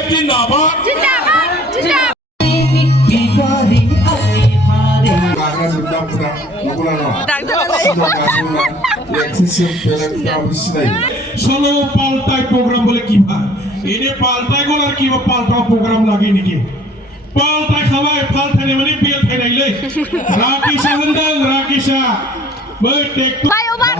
BJP जिंदाबाद ষোলো পাল্টাই প্রোগ্রাম বলে কি ভাই এনে পাল্টাই গলার কি পাল্টা প্রোগ্রাম লাগে নাকি পাল্টাই খাওয়াই পাল্টাই মানে বিয়েল খাই নাইলে রাকেশা হন্দাল রাকেশা बै टेक फ्लाइओभार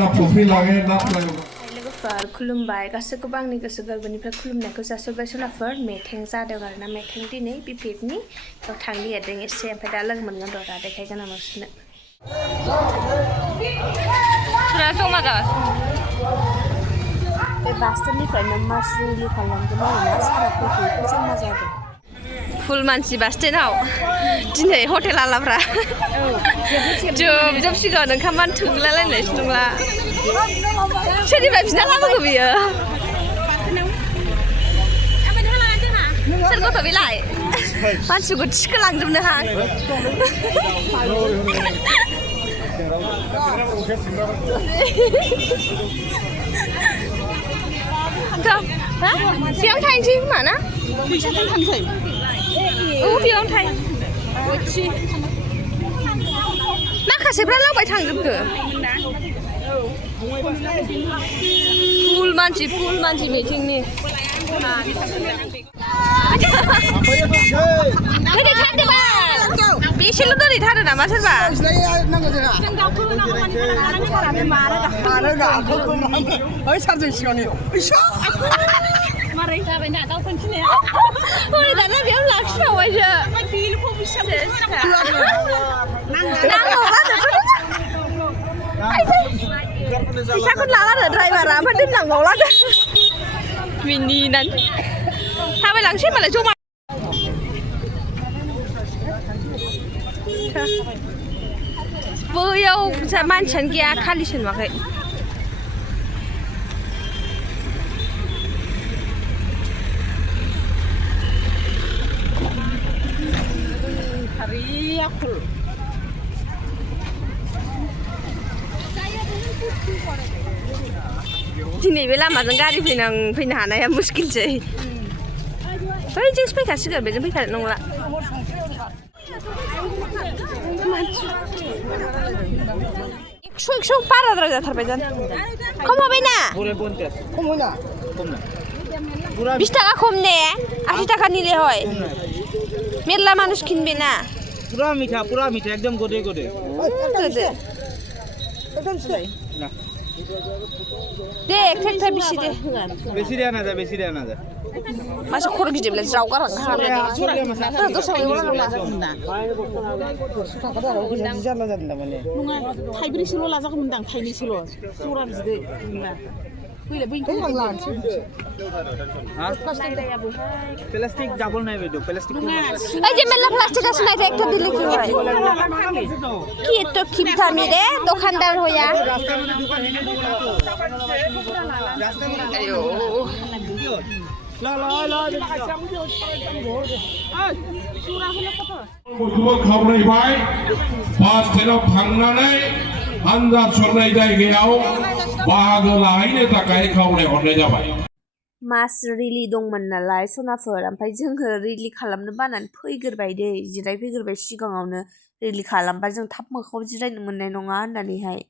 ना फुफी लागे ना फ्लाइओभार लोगोफोर खुलुमबाय गासैखौबो आंनि गोसो गोरबोनिफ्राय खुलुमनायखौ जासिहरबाय सोनाफोर मेथें जादों आरोना मेथें दिनै बिपिएफनि बेयाव थांनो नागिरदों एसे ओमफ्राय दा लोगो मोनगोन र' दा देखायगोन आं नोंसोरनो फुरा जमा जागासिनो बे बास स्टेन्डनिफ्रायनो मासरुलि खालामगोन आरोना साराफोरखौ जमा जादों फुल मानसि बास स्टेन्डआव दिनै हटेल आलाफ्रा जोबसिगोन ओंखामानो थोलायलायनायसो नंला सोरनिफ्राय बिना लाबोगौ बियो सोर गथ' बेलाय मानसिखौ थिखोलांजोबनोहां बेयाव थांसै खोमा ना बेयावनो थायो माखासेफ्रा लांबाय थांजोबखो फुल मानसि मिटिंनि बेसेल' दोनहैथारो नामा सोरबा मारै जाबायना दाउ खनथिनाया ओरै दाना बेयाव लाखिबावबायसो फैसाखौनो लालानो ड्राइभारा ओमफ्राय दोनलांबावलानो मिनिनानै थाबायलांसै मालाय जमा बैयाव मानसियानो गैया खालिसो नुवाखै दिनै बे लामाजों गारि फैनो हानाया मुस्किलसै बैजोंसो फैखासिगोन बेजों फैखानाय नंला एकस' बाराद्राय जाथारबाय जानो खम हबाय ना 20 টাকা কম নে 80 টাকা নিলে হয় মেলা মানুষ কিনবে না পুরা মিঠা একদম গোদে গোদে দে একটা বেশি দে না যা মাসে খড় গিজেবলে যাও গারাং খারাপ थाइब्रैसोल' लाजागौमोनदां थाइनैसोल' जरा बिदि প্লাস্টিক ডাবল নাই বেদো প্লাস্টিক এই যে মেলা প্লাস্টিক আছে না এটা একটা দিলে কি হয় কি তো খিপথামি রে দোকানদার হইয়া আয়ো खावलायबाय बास स्टेन्डआव थांनानै आनजाद सरनाय जायगायाव बाहागो लाहैनो थाखाय खावलायहरनाय जाबाय मास रिलि दंमोन नालाय सनाफोर ओमफ्राय जोङो रिलि खालामनो बानानै फैग्रोबाय दै जिरायफैग्रोबाय सिगाङावनो रिलि खालामबा जों थाब मोखाङाव जिरायनो मोननाय नङा होननानैहाय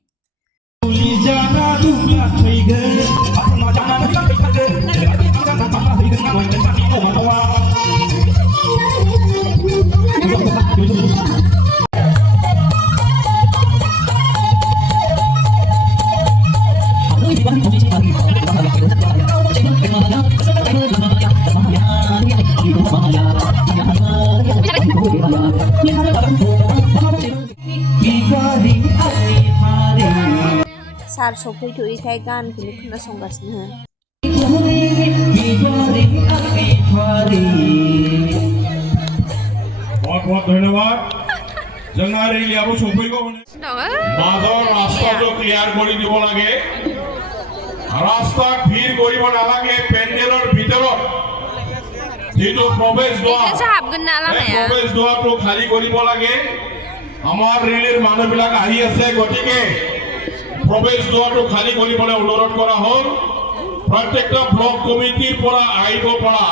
सार सफैथ'यैखाय गानखौनो खोनासंगासिनो बहुत धन्यवाद जोंना रेलियाबो सफैगौ মাজৰ ৰাস্তাটো ক্লিয়াৰ কৰি দিব লাগে ৰাস্তাত ভিৰ কৰিব নালাগে পেণ্ডেলৰ ভিতৰত যেটো প্ৰৱেশ দ্বাৰটো খালী কৰিব লাগে আমাৰ ৰেলৰ মানুহবিলাক আহি আছে গতিকে প্ৰৱেশ দ্বাৰটো খালী কৰিবলৈ অনুৰোধ কৰা হ'ল প্রত্যেকটা ব্লক কমিটির পড়া আইব পড়া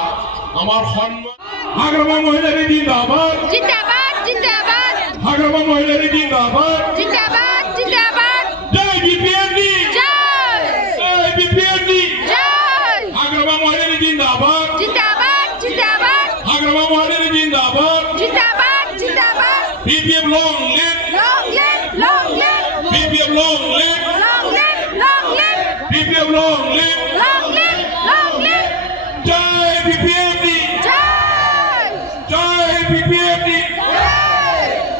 আমার সম্মান হাগ্রামা মহিলারী জিন্দাবাদ জিন্দাবাদ জিন্দাবাদ হাগ্রামা মহিলারী জিন্দাবাদ জিন্দাবাদ জিন্দাবাদ জয় বিপিএমডি জয় জয় বিপিএমডি জয় হাগ্রামা মহিলারী জিন্দাবাদ জিন্দাবাদ জিন্দাবাদ হাগ্রামা মহিলারী জিন্দাবাদ জিন্দাবাদ জিন্দাবাদ BPM long live long live BPM long live long live long live BPM long live long live long live জয় বিপিএমডি জয় জয় বিপিএমডি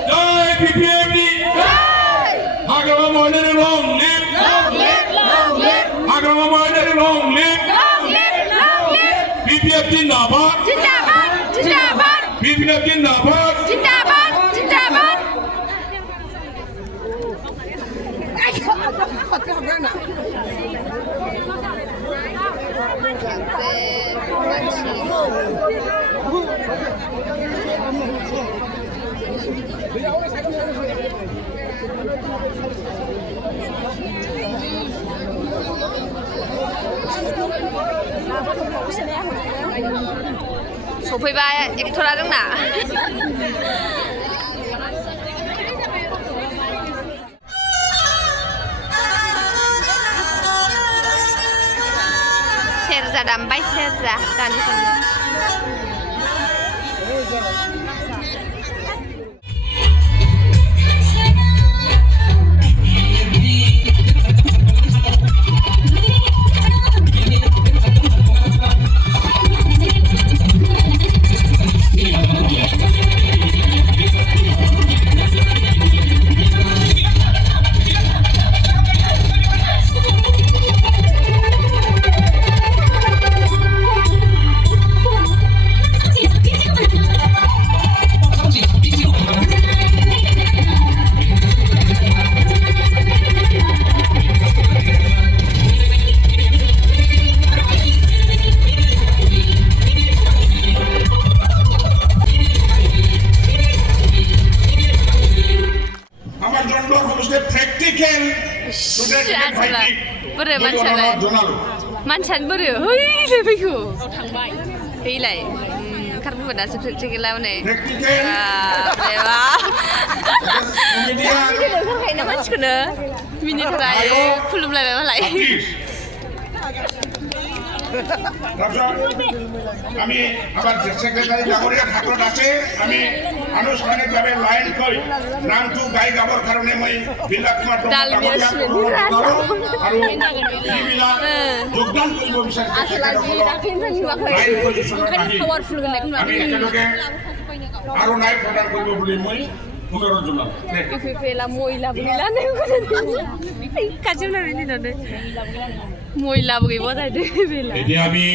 জয় বিপিএমডি জয় Hagrama Mohilary long live long live long live Hagrama Mohilary long live long live long live BPM জিন্দাবাদ জিন্দাবাদ জিন্দাবাদ বিপিএম জিন্দাবাদ জিন্দাবাদ জিন্দাবাদ सफैबाय एक्टरा जोंना सेरजा दामबाय सेरजा दानि আমার জন্য হচ্ছে প্র্যাকটিক্যাল बोरो मानसियानो बोरो हैलाय फैखो हैलाय ओंखारबोबाय दासो प्रेक्टिकेलाव नै ओंखारखायोना मानसिखौनो मिनिथारा खुलुमलायबाय मालाय আমি আবার সেক্রেটারি ডাঙরিয়া ঠাকুর আছে আমি আনুষ্ঠানিকভাবে লাইন কই নামটো গাই গাবৰ কাৰণে মই বিলা কুমাৰ আৰু যোগদান কৰিব বিচাৰিছো আমি একেলগে আৰু নাই প্ৰদান কৰিব বুলি মই অনুৰোধ জনালো फेला मैला बुगिला नै काजिउला बिदिनो मैलाबो गैबा जादो बेला এতিয়া আমি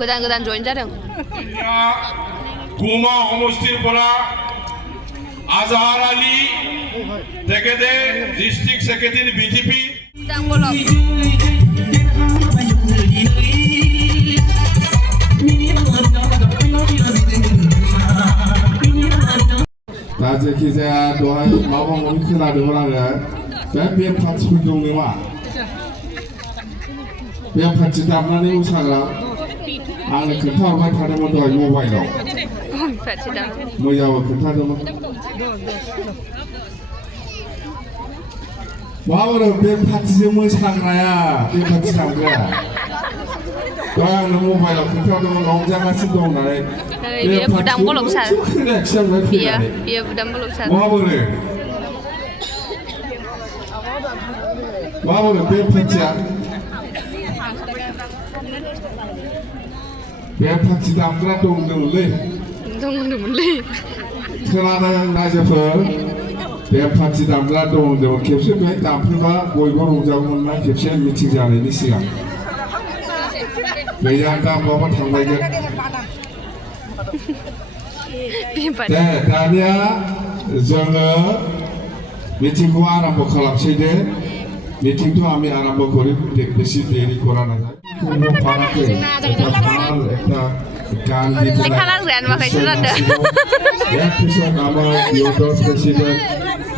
गोदान गोदान जइन जादों কুমা সমষ্টিৰ পৰা আজহাৰ আলী তেখেতে ডিষ্ট্ৰিক্ট সেক্ৰেটাৰী বিজেপি दा जायखिजाया दहाय माबा माबि खोनादोंमोन आङो बे पार्टिफोर दं नामा बे पार्टि दामनानै मोसाग्रा आंनो खोन्थाहरबाय थादोंमोन दहाय मबाइलाव मैयाबो खोन्थादोंमोन माबोरै बे पार्टिजों मोसाग्राया बे पार्टि दामग्राया दहाय आंनो मबाइलाव खोन्थादोंमोन रंजागासिनो दं होननानै बियो बुदां बलबसार बियो बुदां बलबसार माबोरै बे पार्टिया बे पार्टि दामग्रा दंमोनलै खोनादों रायजोफोर बे पार्टि दामग्रा दं होनदोंमोन खेबसे बेहाय दामफैबा बयबो रंजागौमोन ना खेबसे मिटिं जानायनि सिगां गैया दा माबा थांबायगोन दे दानिया जोङो मिटिंखौ आरम्भ खालामसै दे मिटिंखौ আমি আরম্ভ করি বেশি দেরি করা না যায় কোনো পারাকে একটা গান দিতে লেখা লাগবে আর মাখাইছে জানো এপিসোড আমার ইউটিউব প্রেসিডেন্ট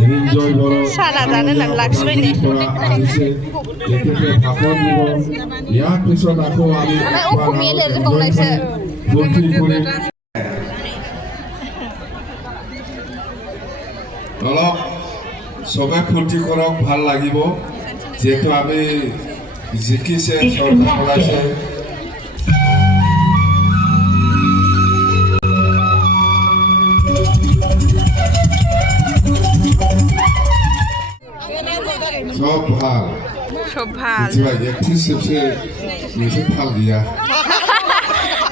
ৰিঞ্জয় বড়ো চানা জানে না লাক্সবাই নে পৰা আহিছে তেখেতে ভাষণ দিব ইয়াৰ পিছত আকৌ আমি অসমীয়া দেখুৱাইছে ফূৰ্তি কৰি অলপ চবে ফূৰ্তি কৰক ভাল লাগিব যিহেতু আমি জিকিছে চৰকাৰ ওলাইছে सब ভাল সব ভাল मिथिबाय एक्ट्रिस सबसे मोनसे फाल गैया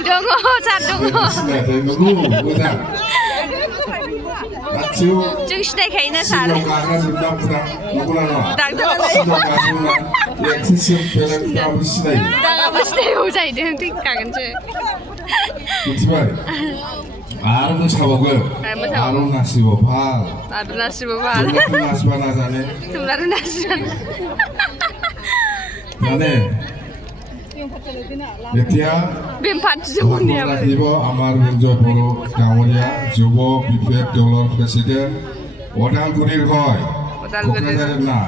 दङ सार दङ सिनायथाय नंगौ मोजां गासिबो जों सिनायखायोना सार सिगाङाव गाग्रा जोबना मोजां नंगौना नङा दागदाबा सिगाङाव गाग्रा एक्ट्रिस पेरेन्टफ्राबो सिनायो दागाबा सिनायगौ जाहैदों थैखागोनसो मिथिबाय आरो मोसाबावगोन आरो नाचिबाव फाल आरो नाचिबो ভাল जोंनाथ' नाचबा नाजाने তোমলারও নাচবা মানে এতিয়া বেমপাত ভাষণ জমনিয়া ৰাখিব আমাৰ ৰিঞ্জয় বড়ো ডাঙৰীয়া যুৱ বিপ্লৱ দলৰ প্ৰেচিডেণ্ট ওদালগুৰিৰ হয় কোকৰাঝাৰৰ না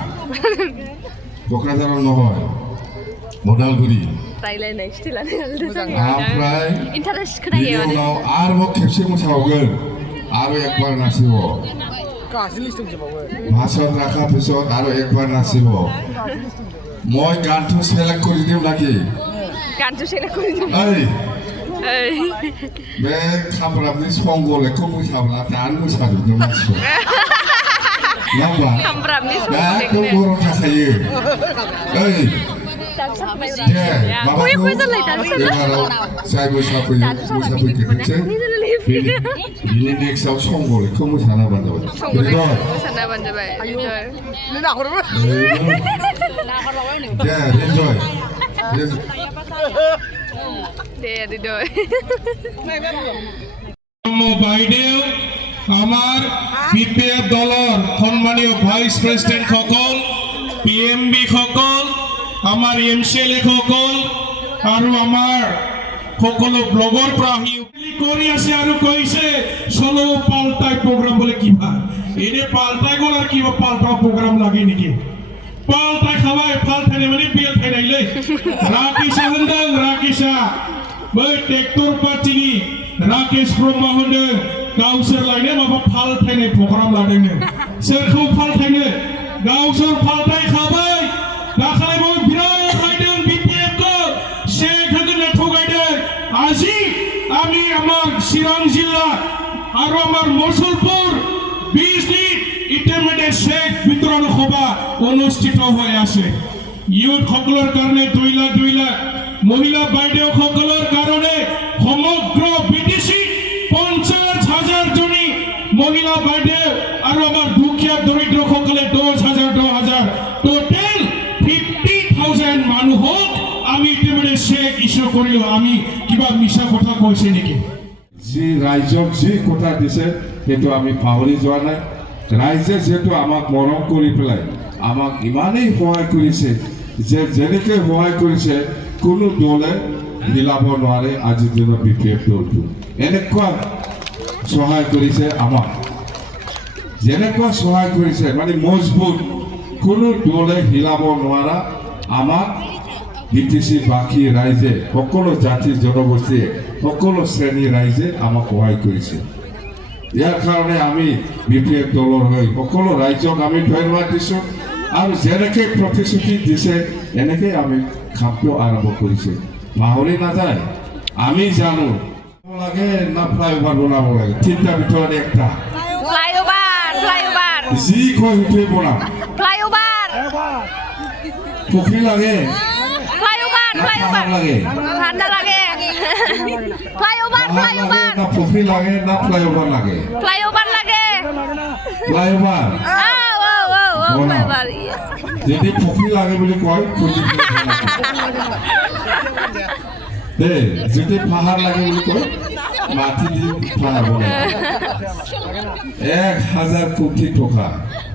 কোকৰাঝাৰৰ নহয় ওদালগুৰি रायलायनाय स्टिलानो मोजां ओमफ्राय इन्टारेस्ट बिनि खोनायो माने उनाव आरोबाव खेबसे मोसाबावगोन आरो एकबार नाचिब ভাষণ ৰাখাৰ পিছত আৰু একবাৰ নাচিব মই গানটো চিলেক্ট কৰি দিম নাকি गानটো सेलेक्ट কৰি দিম ओइ ओइ बे खामब्रामनि संगलेखौ मोसाब्ला दानो मोसाजोबगोन मानसिखौ नङा होमबा खामब्रामनि एकदम बर' थाखायो ओइ दे माबाखौ एबाराव जाय मोसाफैयो मोसाफैग्रोथोंसै बिनि नेक्स्टआव संगलेखौ मोसानाबानो जाबाय मोसानाबानो जाबाय दे रिन्जय दे रिन्जय বাইদেউ আমাৰ বিপিএফ দলৰ সন্মানীয় ভাইচ প্ৰেচিডেণ্ট সকল PMB সকল আমাৰ MCLA সকল আৰু আমাৰ সকলো ব্লগৰ পৰা আহি কৰি আছে আৰু কৈছে চলো পাল্টাই প্ৰগ্ৰাম বোলে কিবা এনে পাল্টাই গ'ল আৰু কিবা পাল্টা প্ৰগ্ৰাম লাগে নেকি পাল্টাই খাবাই পাল্টাই মানে বিয়েল খাইনাইলে राकेशा होनदों राकेशा बै ट्रेक्टर पार्टिनि राकेश ब्रह्म होनदों गावसोर लायनो माबा फाल्टायनाय प्रग्राम लादोंनो सोरखौ फाल्टायनो गावसोर फाल्टायखाबाय दाखालिबो बिराद रायदों BPF-खौ शेख होनना थगायदों আজি আমি আমার চিরাং জিলা আর আমার মসুলপুর 20টি ইন্টারমিডিয়েট শেখ বিতরণ সভা অনুষ্ঠিত হয়ে আছে ইউথ সকলের কারণে 2 লাখ মহিলা বাইদেউ সকলের কারণে সমগ্র বিটিসি 50,000 জনী মহিলা বাইদেউ আর আমার দুখিয়া দরিদ্র সকলে 10,000 টোটাল 50,000 মানুহক আমি ইতিমধ্যে শেখ ইস্যু কৰিলো আমি কিবা মিছা কথা কৈছে নেকি যি ৰাইজক যি কথা দিছে সেইটো আমি পাহৰি যোৱা নাই ৰাইজে যিহেতু আমাক মৰম কৰি পেলাই আমাক ইমানেই সহায় কৰিছে যে যেনেকৈ সহায় কৰিছে কোনো দলে মিলাব নোৱাৰে আজিৰ দিনত BPF দলটো এনেকুৱা সহায় কৰিছে আমাক যেনেকুৱা সহায় কৰিছে মানে মজবুত কোনো দলে হিলাব নোৱাৰা আমাক বিটিসি বাকী ৰাইজে সকলো জাতি জনগোষ্ঠীয়ে সকলো শ্ৰেণীৰ ৰাইজে আমাক সহায় কৰিছে ইয়াৰ কাৰণে আমি BPF দলৰ হৈ সকলো ৰাইজক আমি ধন্যবাদ দিছোঁ আৰু যেনেকৈ প্ৰতিশ্ৰুতি দিছে এনেকৈ আমি কামটো আৰম্ভ কৰিছোঁ পাহৰি নাযায় আমি জানো লাগে না ফ্লাইঅভাৰ বনাব লাগে তিনিটাৰ ভিতৰত একটা ফ্লাইঅভাৰ যি কয় সেইটোৱে বনাম ফ্লাইঅভাৰ পুখুৰী লাগে ফ্লাইঅভাৰ লাগে ঠান্ডা লাগে ফ্লাইঅভাৰ না পুখুৰী লাগে না ফ্লাইঅভাৰ লাগে ফ্লাইঅভাৰ লাগে ফ্লাইঅভাৰ ফ্লাইঅভাৰ যদি পুখুৰী লাগে বুলি কয় দেই যদি পাহাৰ লাগে বুলি কয় মাটি দি পাহাৰ বনাই 1,000 কোটি টকা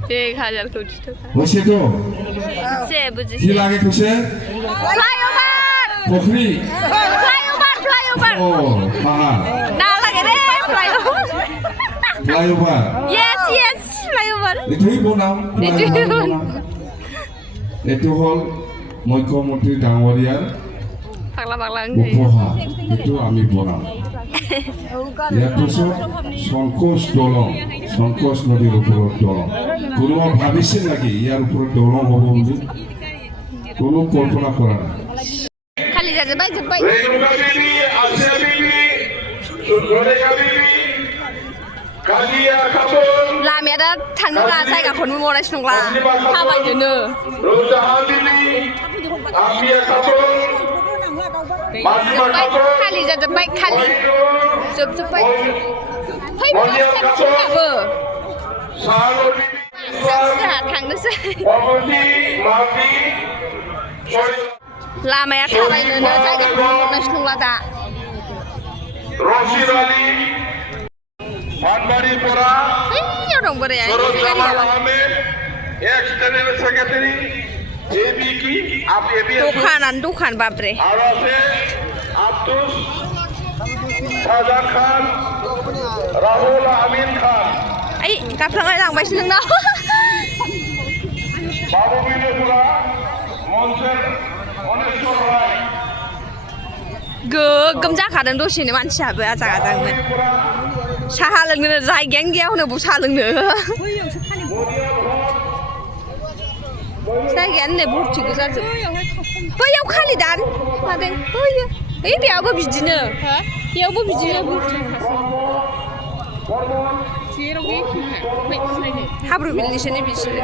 1,000 কোটি টাকা হৈছেতো সে বুঝিছে কি লাগে কৈছে ফ্লাইঅভার পুখুৰী ফ্লাইঅভার ও পাহাৰ না লাগে রে ফ্লাইঅভার ফ্লাইঅভাৰ yes ফ্লাইঅভার এইটোৱেই বনাওঁ এইটো হ'ল মুখ্যমন্ত্ৰী ডাঙৰীয়াৰ পাগলা পাগলা উপহাৰ এইটো আমি বনাওঁ ইয়াৰ পিছত সংকোচ নদীৰ ওপৰত দলং কোনোবা ভাবিছিল নেকি ইয়াৰ ওপৰত দলং হ'ব বুলি কোনো কল্পনা কৰা নাই खालि जाजोब्बाय जोब्बाय रेणुका देवी आसिया देवी सुरेखा देवी कालिया खातुन लामाया दा थांनोब्ला जायगाखौनो मोनायसो नंला थाबायनोनो रोजाहा देवी आमिया खातुन माजिमा खातुन खालि जाजोब्बाय खालि जोबजोब्बाय फैबाबो सारो देवी जोंहा थांनोसै पवनी माफी लामाया थाबायनोनो जायगाखौनो मोनायसो नंला दा रशिद आली पानबाड़ी परा बैयाव दं बोराया सरोज गारिया अहमेद एक्स जनरल सेक्रेटारी एबी की आप एबी दखानानो दखान बाब्रे और से आब्दुस शाहजान खान राहुल अमीन खान ओइ गाफ्लांनाय लांबायसो नोंनाव बाबू बिनेपुरा मनसेर मनेश्वर राय गोगोम जाखादों दसेनो मानसियाबो आजां आजांनो साहा लोंनो जायगायानो गैया हनै साहा लोंनो जायगायानो नै भर्ति गोजाजोब बैयाव खालि दान मादों बैयो ओइ बेयावबो बिदिनो बेयावबो बिदिनो हाब्रु बिलनिसोनो बिसोरो